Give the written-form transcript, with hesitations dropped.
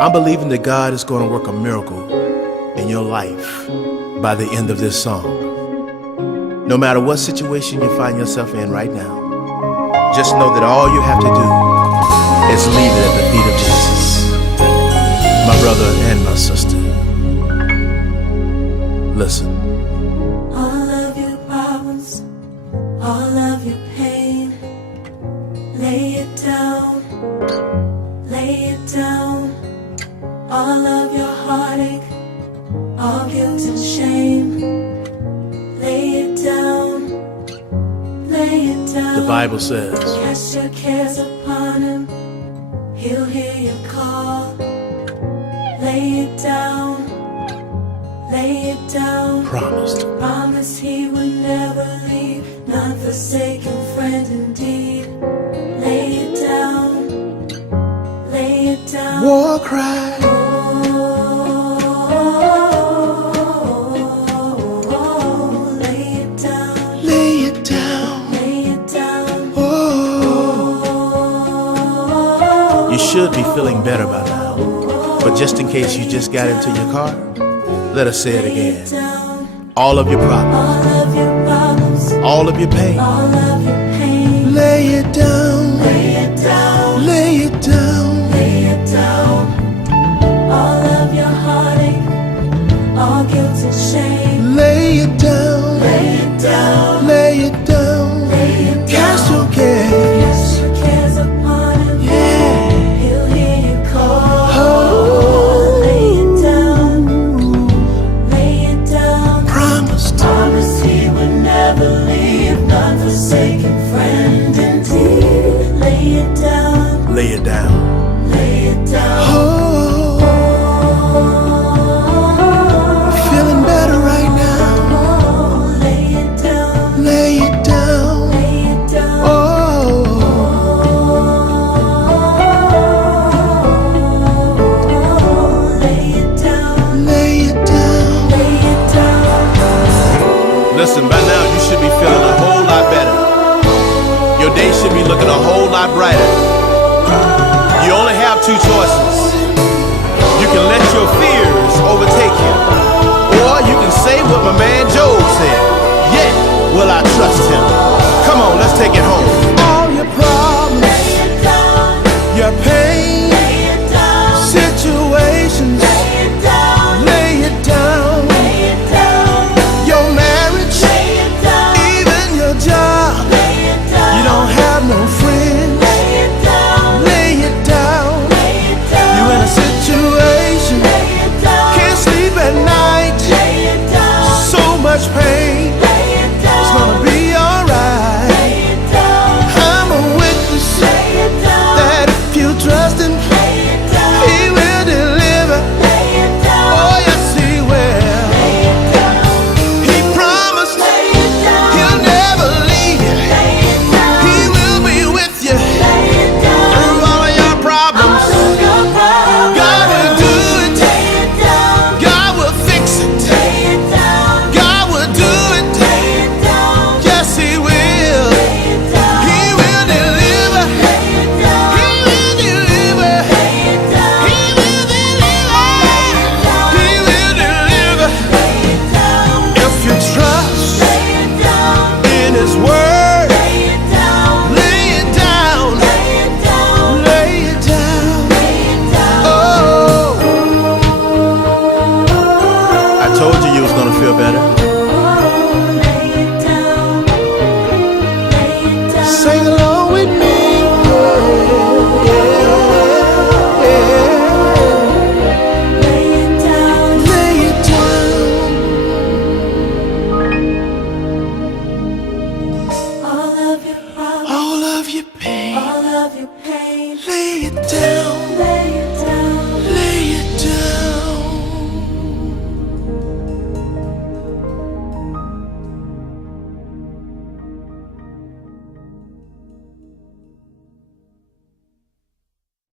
I'm believing that God is going to work a miracle in your life by the end of this song. No matter what situation you find yourself in right now, just know that all you have to do is leave it at the feet of Jesus. My brother and my sister, listen. All of your problems, all of your pain, lay it down, lay it down. All of your heartache, all guilt and shame, lay it down, lay it down. The Bible says, cast your cares upon him, he'll hear your call. Lay it down, lay it down. Promise he would never leave, not forsaken friend indeed. Lay it down, lay it down. war cry. You should be feeling better by now, but just in case you just got into your car, let us say it again. All of your problems, all of your pain, lay it down, lay it down, lay it down, lay it down. All of your heartache, all guilt and shame, lay it down, lay it down, lay it down, lay it down. Cast your cares. Cast your cares upon him, Yeah. he'll hear you call. Oh. Lay it down, lay it down. Promise he would never leave, not forsaken friend indeed. Lay it down, Lay it down. lay it down. Oh, feeling better right now. Oh, lay it down, Lay it down. lay it down. Oh, Lay it down, lay it down. lay it down. Listen, by now you should be feeling a whole lot better. Your day should be looking a whole lot brighter. You only have two choices. You can let your fears overtake you, or you can say what my man Job said, yet will I trust him. Come on, let's take it home.